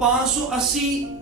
580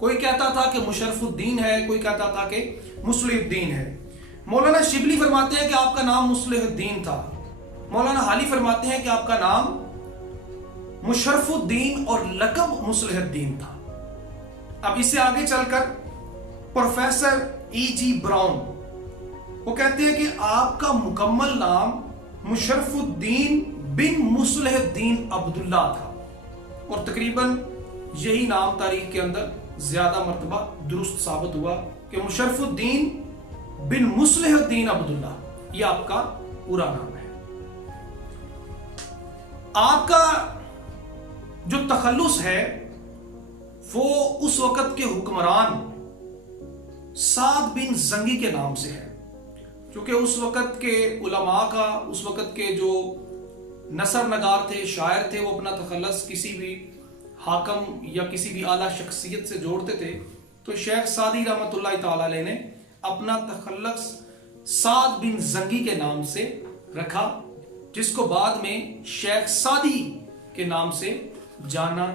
کوئی کہتا تھا کہ مشرف الدین ہے، کوئی کہتا تھا کہ مصلح الدین ہے۔ مولانا شبلی فرماتے ہیں کہ آپ کا نام مصلح الدین تھا، مولانا حالی فرماتے ہیں کہ آپ کا نام مشرف الدین اور لقب مصلح الدین تھا۔ اب اس سے آگے چل کر پروفیسر ای جی براؤن وہ کہتے ہیں کہ آپ کا مکمل نام مشرف الدین بن مصلح الدین عبداللہ تھا، اور تقریباً یہی نام تاریخ کے اندر زیادہ مرتبہ درست ثابت ہوا کہ مشرف الدین بن مصلح الدین عبداللہ یہ آپ کا پورا نام ہے۔ آپ کا جو تخلص ہے وہ اس وقت کے حکمران سعد بن زنگی کے نام سے ہے، کیونکہ اس وقت کے علماء کا، اس وقت کے جو نثر نگار تھے، شاعر تھے، وہ اپنا تخلص کسی بھی حاکم یا کسی بھی اعلیٰ شخصیت سے جوڑتے تھے، تو شیخ سعدی رحمۃ اللہ تعالی علیہ نے اپنا تخلص سعد بن زنگی کے نام سے رکھا، جس کو بعد میں شیخ سعدی کے نام سے جانا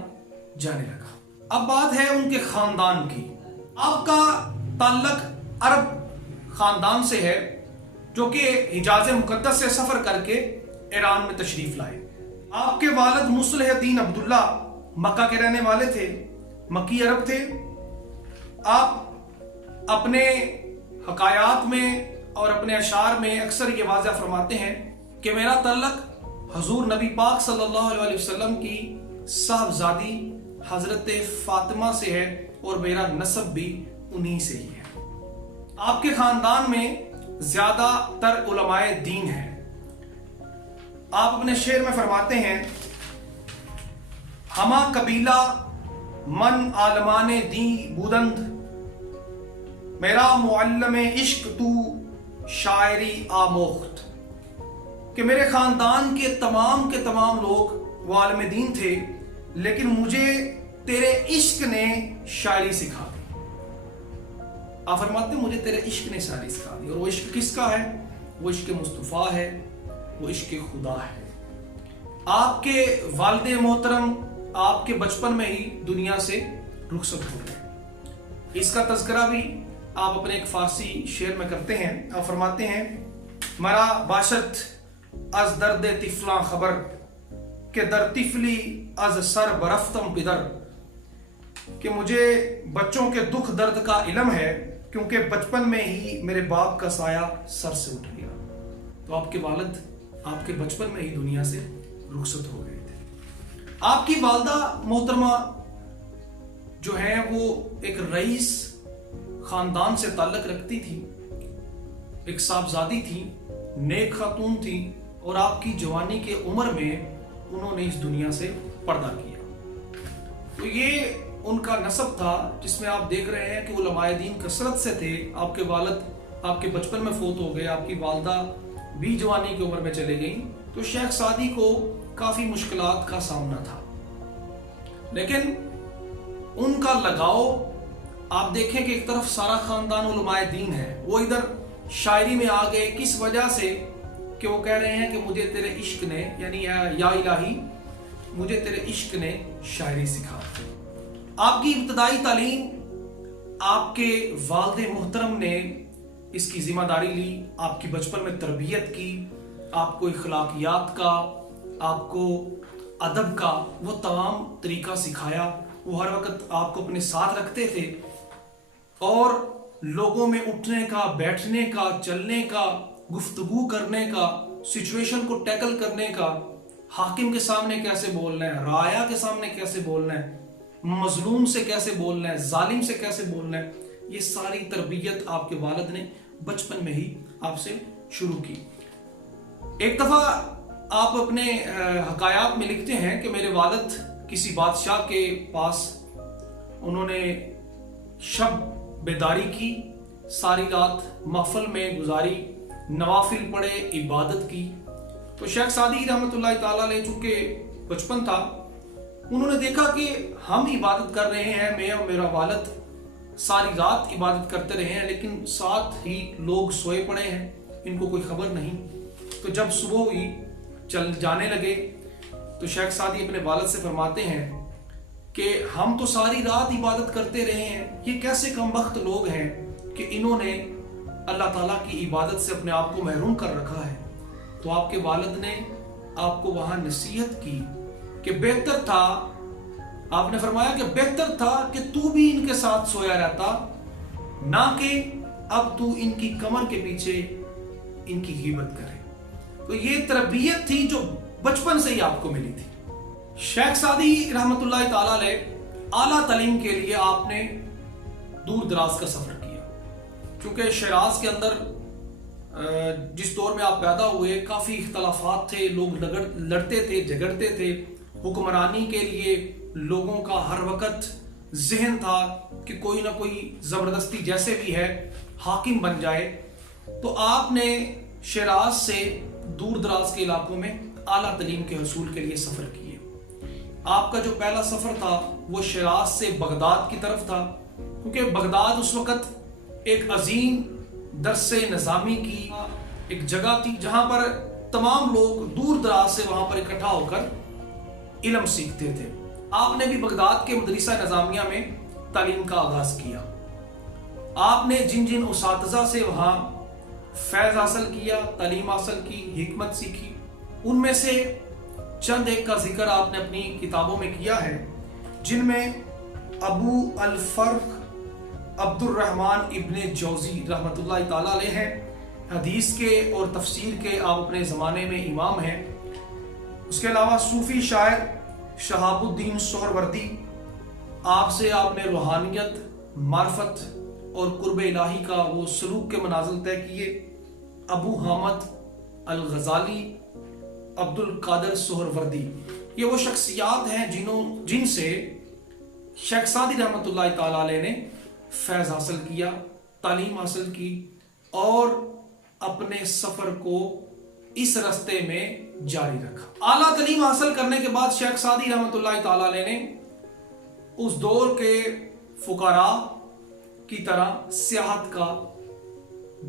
جانے لگا۔ اب بات ہے ان کے خاندان کی۔ آپ کا تعلق عرب خاندان سے ہے جو کہ حجاز مقدس سے سفر کر کے ایران میں تشریف لائے۔ آپ کے والد مصلح الدین عبداللہ مکہ کے رہنے والے تھے، مکی عرب تھے۔ آپ اپنے حکایات میں اور اپنے اشعار میں اکثر یہ واضح فرماتے ہیں کہ میرا تعلق حضور نبی پاک صلی اللہ علیہ وسلم کی صاحبزادی حضرت فاطمہ سے ہے، اور میرا نسب بھی انہی سے ہی ہے۔ آپ کے خاندان میں زیادہ تر علماء دین ہیں۔ آپ اپنے شعر میں فرماتے ہیں، ہما قبیلہ من عالمان دی بودند، میرا معلم عشق تو شاعری آموخت، کہ میرے خاندان کے تمام لوگ وہ عالم دین تھے، لیکن مجھے تیرے عشق نے شاعری سکھا دی۔ آپ فرماتے ہیں مجھے تیرے عشق نے شاعری سکھا دی، اور وہ عشق کس کا ہے؟ وہ عشق مصطفیٰ ہے، وہ عشق خدا ہے۔ آپ کے والد محترم آپ کے بچپن میں ہی دنیا سے رخصت ہو گئے۔ اس کا تذکرہ بھی آپ اپنے ایک فارسی شعر میں کرتے ہیں۔ آپ فرماتے ہیں، مرا باشد از درد طفلاں خبر، کہ در طفلی از سر برفتم پدر، کہ مجھے بچوں کے دکھ درد کا علم ہے، کیونکہ بچپن میں ہی میرے باپ کا سایہ سر سے اٹھ گیا۔ تو آپ کے والد آپ کے بچپن میں ہی دنیا سے رخصت ہو گئے تھے۔ آپ کی والدہ محترمہ جو ہیں وہ ایک رئیس خاندان سے تعلق رکھتی تھی، ایک صاحبزادی تھی، نیک خاتون تھی، اور آپ کی جوانی کے عمر میں انہوں نے اس دنیا سے پردہ کیا۔ تو یہ ان کا نسب تھا جس میں آپ دیکھ رہے ہیں کہ علماء دین کثرت سے تھے۔ آپ کے والد آپ کے بچپن میں فوت ہو گئے، آپ کی والدہ بھی جوانی کی عمر میں چلے گئیں، تو شیخ سعدی کو کافی مشکلات کا سامنا تھا، لیکن ان کا لگاؤ آپ دیکھیں کہ ایک طرف سارا خاندان علماء دین ہے، وہ ادھر شاعری میں آ گئے، کس وجہ سے؟ کہ وہ کہہ رہے ہیں کہ مجھے تیرے عشق نے، یعنی یا الہی مجھے تیرے عشق نے شاعری سکھا۔ آپ کی ابتدائی تعلیم آپ کے والد محترم نے اس کی ذمہ داری لی، آپ کی بچپن میں تربیت کی، آپ کو اخلاقیات کا، آپ کو ادب کا وہ تمام طریقہ سکھایا۔ وہ ہر وقت آپ کو اپنے ساتھ رکھتے تھے، اور لوگوں میں اٹھنے کا، بیٹھنے کا، چلنے کا، گفتگو کرنے کا، سچویشن کو ٹیکل کرنے کا، حاکم کے سامنے کیسے بولنا ہے، رایا کے سامنے کیسے بولنا ہے، مظلوم سے کیسے بولنا ہے، ظالم سے کیسے بولنا ہے، یہ ساری تربیت آپ کے والد نے بچپن میں ہی آپ سے شروع کی۔ ایک دفعہ آپ اپنے حکایات میں لکھتے ہیں کہ میرے والد کسی بادشاہ کے پاس انہوں نے شب بیداری کی، ساری رات محفل میں گزاری، نوافل پڑھے، عبادت کی۔ تو شیخ سعدی رحمۃ اللہ تعالیٰ علیہ چونکہ بچپن تھا، انہوں نے دیکھا کہ ہم عبادت کر رہے ہیں، میں اور میرا والد ساری رات عبادت کرتے رہے ہیں، لیکن ساتھ ہی لوگ سوئے پڑے ہیں، ان کو کوئی خبر نہیں۔ تو جب صبح ہوئی، چل جانے لگے، تو شیخ سعدی اپنے والد سے فرماتے ہیں کہ ہم تو ساری رات عبادت کرتے رہے ہیں، یہ کیسے کمبخت لوگ ہیں کہ انہوں نے اللہ تعالیٰ کی عبادت سے اپنے آپ کو محروم کر رکھا ہے۔ تو آپ کے والد نے آپ کو وہاں نصیحت کی کہ بہتر تھا، آپ نے فرمایا کہ بہتر تھا کہ تو بھی ان کے ساتھ سویا رہتا، نہ کہ اب تو ان کی کمر کے پیچھے ان کی غیبت کرے۔ تو یہ تربیت تھی جو بچپن سے ہی آپ کو ملی تھی۔ شیخ سعدی رحمۃ اللہ تعالیٰ علیہ اعلیٰ تعلیم کے لیے آپ نے دور دراز کا سفر کیا، کیونکہ شیراز کے اندر جس دور میں آپ پیدا ہوئے کافی اختلافات تھے، لوگ لڑتے تھے، جھگڑتے تھے، حکمرانی کے لیے لوگوں کا ہر وقت ذہن تھا کہ کوئی نہ کوئی زبردستی جیسے بھی ہے حاکم بن جائے۔ تو آپ نے شیراز سے دور دراز کے علاقوں میں اعلیٰ تعلیم کے حصول کے لیے سفر کیے۔ آپ کا جو پہلا سفر تھا وہ شیراز سے بغداد کی طرف تھا، کیونکہ بغداد اس وقت ایک عظیم درس نظامی کی ایک جگہ تھی جہاں پر تمام لوگ دور دراز سے وہاں پر اکٹھا ہو کر علم سیکھتے تھے۔ آپ نے بھی بغداد کے مدرسہ نظامیہ میں تعلیم کا آغاز کیا۔ آپ نے جن جن اساتذہ سے وہاں فیض حاصل کیا، تعلیم حاصل کی، حکمت سیکھی، ان میں سے چند ایک کا ذکر آپ نے اپنی کتابوں میں کیا ہے، جن میں ابو الفرق عبد الرحمن ابن جوزی رحمۃ اللہ تعالیٰ علیہ ہیں۔ حدیث کے اور تفسیر کے آپ اپنے زمانے میں امام ہیں۔ اس کے علاوہ صوفی شاعر شہاب الدین سہروردی، آپ سے آپ نے روحانیت، معرفت اور قرب الہی کا وہ سلوک کے منازل طے کیے۔ ابو حامد الغزالی، عبد القادر سہروردی، یہ وہ شخصیات ہیں جن سے شیخ سعدی رحمۃ اللہ تعالیٰ علیہ نے فیض حاصل کیا، تعلیم حاصل کی اور اپنے سفر کو اس راستے میں جاری رکھا۔ اعلیٰ تعلیم حاصل کرنے کے بعد شیخ سعدی رحمۃ اللہ تعالیٰ علیہ نے اس دور کے فقراء کی طرح سیاحت کا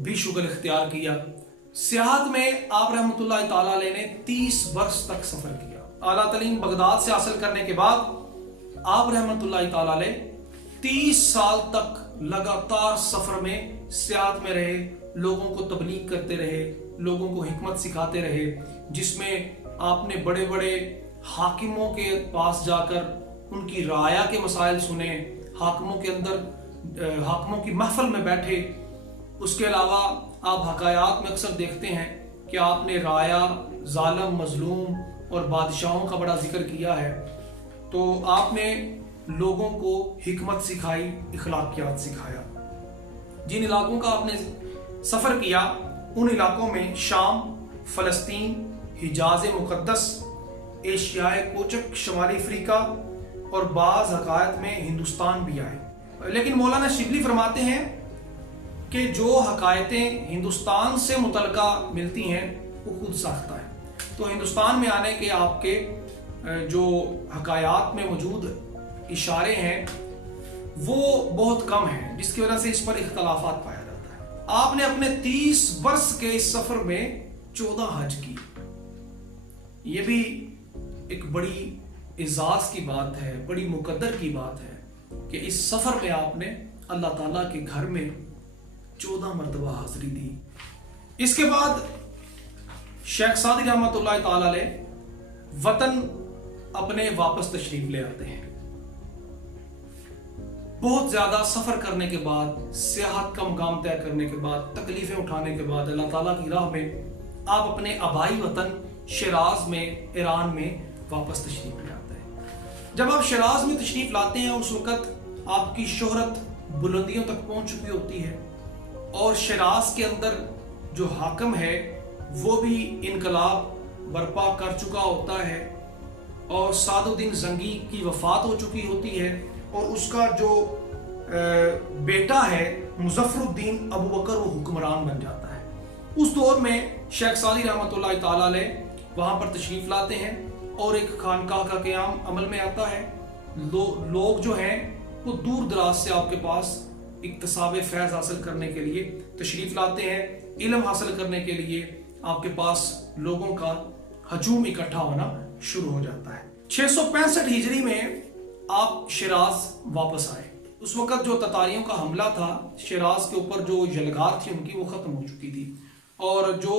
بھی شغل اختیار کیا۔ سیاحت میں آپ رحمۃ اللہ تعالیٰ علیہ نے 30 برس تک سفر کیا۔ اعلیٰ تعلیم بغداد سے حاصل کرنے کے بعد آپ رحمۃ اللہ تعالیٰ علیہ 30 سال تک لگاتار سفر میں سیاحت میں رہے، لوگوں کو تبلیغ کرتے رہے، لوگوں کو حکمت سکھاتے رہے، جس میں آپ نے بڑے بڑے حاکموں کے پاس جا کر ان کی رعایا کے مسائل سنے، حاکموں کے اندر حاکموں کی محفل میں بیٹھے۔ اس کے علاوہ آپ حکایات میں اکثر دیکھتے ہیں کہ آپ نے رعایا، ظالم، مظلوم اور بادشاہوں کا بڑا ذکر کیا ہے۔ تو آپ نے لوگوں کو حکمت سکھائی، اخلاقیات سکھایا۔ جن علاقوں کا آپ نے سفر کیا ان علاقوں میں شام، فلسطین، حجاز مقدس، ایشیائے کوچک، شمالی افریقہ اور بعض حقائق میں ہندوستان بھی آئے۔ لیکن مولانا شبلی فرماتے ہیں کہ جو حقائقیں ہندوستان سے متعلقہ ملتی ہیں وہ خود ساختہ ہے۔ تو ہندوستان میں آنے کے آپ کے جو حقائق میں موجود اشارے ہیں وہ بہت کم ہیں، جس کی وجہ سے اس پر اختلافات پایا جاتا ہے۔ آپ نے اپنے 30 برس کے اس سفر میں 14 حج کی۔ یہ بھی ایک بڑی اعزاز کی بات ہے، بڑی مقدر کی بات ہے کہ اس سفر میں آپ نے اللہ تعالیٰ کے گھر میں 14 مرتبہ حاضری دی۔ اس کے بعد شیخ سعدی رحمۃ اللہ تعالیٰ علیہ وطن اپنے واپس تشریف لے آتے ہیں۔ بہت زیادہ سفر کرنے کے بعد، سیاحت کا مقام طے کرنے کے بعد، تکلیفیں اٹھانے کے بعد اللہ تعالیٰ کی راہ میں آپ اپنے آبائی وطن شیراز میں، ایران میں واپس تشریف لے آتے ہیں۔ جب آپ شیراز میں تشریف لاتے ہیں اس وقت آپ کی شہرت بلندیوں تک پہنچ چکی ہوتی ہے، اور شیراز کے اندر جو حاکم ہے وہ بھی انقلاب برپا کر چکا ہوتا ہے، اور سعد الدین زنگی کی وفات ہو چکی ہوتی ہے، اور اس کا جو بیٹا ہے مظفر الدین ابو بکر وہ حکمران بن جاتا ہے۔ اس دور میں شیخ سعدی رحمۃ اللہ تعالیٰ علیہ وہاں پر تشریف لاتے ہیں اور ایک خانقاہ کا قیام عمل میں آتا ہے۔ لوگ جو ہیں وہ دور دراز سے آپ کے پاس اکتساب فیض حاصل کرنے کے لیے تشریف لاتے ہیں، علم حاصل کرنے کے لیے آپ کے پاس لوگوں کا ہجوم اکٹھا ہونا شروع ہو جاتا ہے۔ 665 ہجری میں آپ شیراز واپس آئے۔ اس وقت جو تتاریوں کا حملہ تھا شیراز کے اوپر، جو یلغار تھی ان کی، وہ ختم ہو چکی تھی، اور جو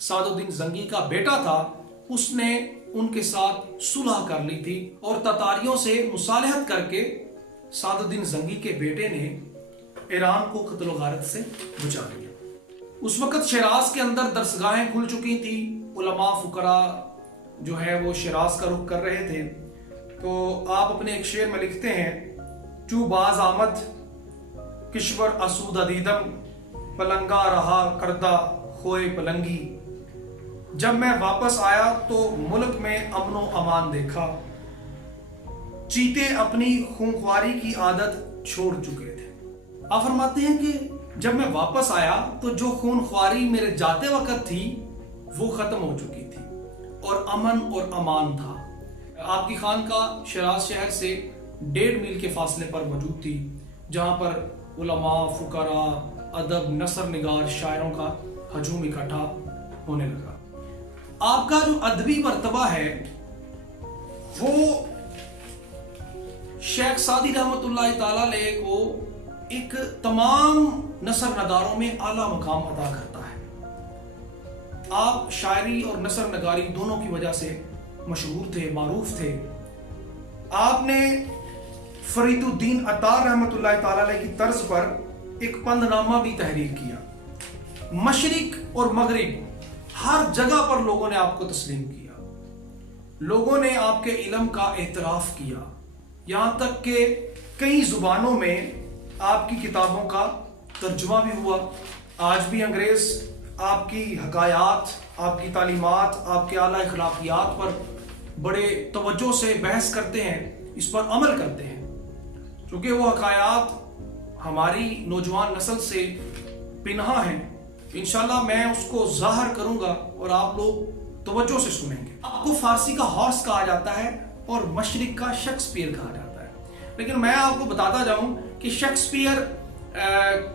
سعد الدین زنگی کا بیٹا تھا اس نے ان کے ساتھ صلح کر لی تھی، اور تتاریوں سے مصالحت کر کے سعد الدین زنگی کے بیٹے نے ایران کو قتل و غارت سے بچا لیا۔ اس وقت شیراز کے اندر درسگاہیں کھل چکی تھی، علماء فقراء جو ہے وہ شیراز کا رخ کر رہے تھے۔ تو آپ اپنے ایک شعر میں لکھتے ہیں، چو باز آمد کشور اسود دیدم، پلنگا رہا کردہ خوئے پلنگی۔ جب میں واپس آیا تو ملک میں امن و امان دیکھا، چیتے اپنی خونخواری کی عادت چھوڑ چکے تھے۔ آپ فرماتے ہیں کہ جب میں واپس آیا تو جو خونخواری میرے جاتے وقت تھی وہ ختم ہو چکی تھی، اور امن اور امان تھا۔ آپ کی خانقاہ شیراز شہر سے 1.5 میل کے فاصلے پر موجود تھی، جہاں پر علماء، فقراء، ادب، نثر نگار، شاعروں کا ہجوم اکٹھا ہونے لگا۔ آپ کا جو ادبی مرتبہ ہے وہ شیخ سعدی رحمۃ اللہ تعالی علیہ کو ایک تمام نثر نگاروں میں اعلیٰ مقام عطا کرتا ہے۔ آپ شاعری اور نثر نگاری دونوں کی وجہ سے مشہور تھے، معروف تھے۔ آپ نے فرید الدین عطار رحمۃ اللہ تعالی علیہ کی طرز پر ایک پند نامہ بھی تحریر کیا۔ مشرق اور مغرب ہر جگہ پر لوگوں نے آپ کو تسلیم کیا، لوگوں نے آپ کے علم کا اعتراف کیا، یہاں تک کہ کئی زبانوں میں آپ کی کتابوں کا ترجمہ بھی ہوا۔ آج بھی انگریز آپ کی حکایات، آپ کی تعلیمات، آپ کے اعلیٰ اخلاقیات پر بڑے توجہ سے بحث کرتے ہیں، اس پر عمل کرتے ہیں، چونکہ وہ حکایات ہماری نوجوان نسل سے پنہاں ہیں۔ انشاءاللہ میں اس کو ظاہر کروں گا اور آپ لوگ توجہ سے سنیں گے۔ آپ کو فارسی کا ہارس کہا جاتا ہے اور مشرق کا شیکسپیئر کہا جاتا ہے، لیکن میں آپ کو بتاتا جاؤں کہ شیکسپیئر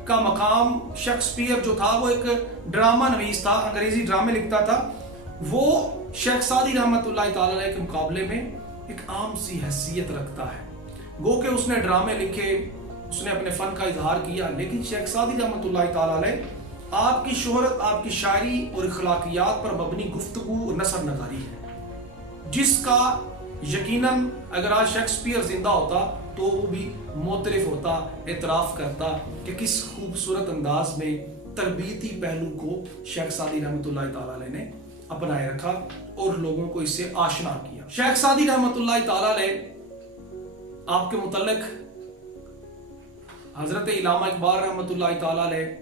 کا مقام، شیکسپیئر جو تھا وہ ایک ڈرامہ نویس تھا، انگریزی ڈرامے لکھتا تھا۔ وہ شیخ سعدی رحمۃ اللہ تعالی علیہ کے مقابلے میں ایک عام سی حیثیت رکھتا ہے، گو کہ اس نے ڈرامے لکھے، اس نے اپنے فن کا اظہار کیا، لیکن شیخ سعدی رحمۃ اللہ تعالی علیہ آپ کی شہرت، آپ کی شاعری اور اخلاقیات پر مبنی گفتگو اور نثر نگاری ہے، جس کا یقیناً اگر آج شیکسپیئر زندہ ہوتا تو وہ بھی معترف ہوتا، اعتراف کرتا کہ کس خوبصورت انداز میں تربیتی پہلو کو شیخ سعدی رحمۃ اللہ تعالی علیہ نے اپنائے رکھا اور لوگوں کو اس سے آشنا کیا۔ شیخ سعدی رحمۃ اللہ تعالی علیہ آپ کے متعلق حضرت علامہ اقبال رحمۃ اللہ تعالی علیہ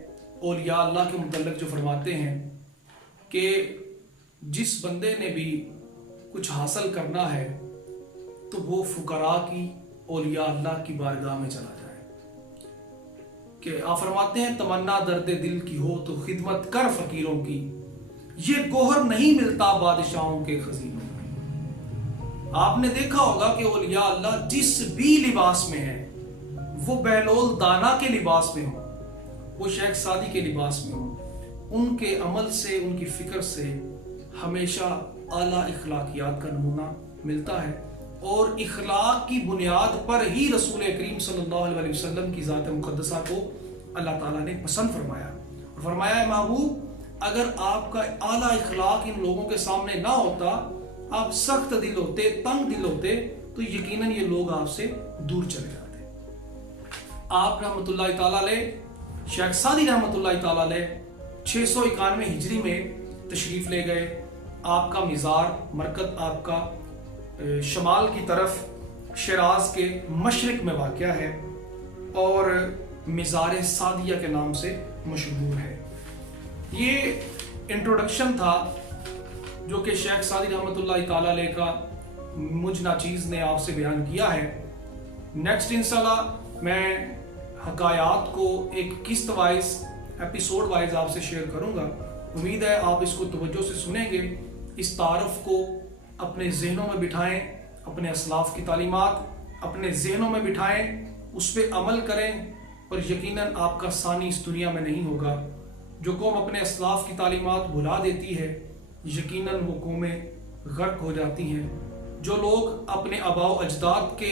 اولیاء اللہ کے متعلق جو فرماتے ہیں کہ جس بندے نے بھی کچھ حاصل کرنا ہے تو وہ فقراء کی، اولیاء اللہ کی بارگاہ میں چلا جائے۔ کہ آپ فرماتے ہیں تمنا درد دل کی ہو تو خدمت کر فقیروں کی، یہ گوہر نہیں ملتا بادشاہوں کے خزینوں میں۔ آپ نے دیکھا ہوگا کہ اولیاء اللہ جس بھی لباس میں ہیں، وہ بہلول دانا کے لباس میں ہوں، وہ شیخ سعدی کے لباس میں ہوں، ان کے عمل سے، ان کی فکر سے ہمیشہ اعلیٰ اخلاقیات کا نمونہ ملتا ہے، اور اخلاق کی بنیاد پر ہی رسول کریم صلی اللہ علیہ وسلم کی ذات مقدسہ کو اللہ تعالیٰ نے پسند فرمایا، اور فرمایا ہے محبوب اگر آپ کا اعلیٰ اخلاق ان لوگوں کے سامنے نہ ہوتا، آپ سخت دل ہوتے، تنگ دل ہوتے، تو یقیناً یہ لوگ آپ سے دور چلے جاتے۔ آپ رحمۃ اللہ تعالیٰ علیہ، شیخ سعدی رحمۃ اللہ تعالیٰ علیہ 691 ہجری میں تشریف لے گئے۔ آپ کا مزار، مرکز آپ کا شمال کی طرف شیراز کے مشرق میں واقع ہے اور مزار سعدیہ کے نام سے مشہور ہے۔ یہ انٹروڈکشن تھا جو کہ شیخ سعدی رحمۃ اللہ تعالی علیہ کا مجھ ناچیز نے آپ سے بیان کیا ہے۔ نیکسٹ انشاءاللہ میں حکایات کو ایک قسط وائز، ایپیسوڈ وائز آپ سے شیئر کروں گا۔ امید ہے آپ اس کو توجہ سے سنیں گے، اس تعارف کو اپنے ذہنوں میں بٹھائیں، اپنے اسلاف کی تعلیمات اپنے ذہنوں میں بٹھائیں، اس پہ عمل کریں، اور یقیناً آپ کا ثانی اس دنیا میں نہیں ہوگا۔ جو قوم اپنے اسلاف کی تعلیمات بھلا دیتی ہے یقیناً وہ قومیں غرق ہو جاتی ہیں۔ جو لوگ اپنے آباء و اجداد کے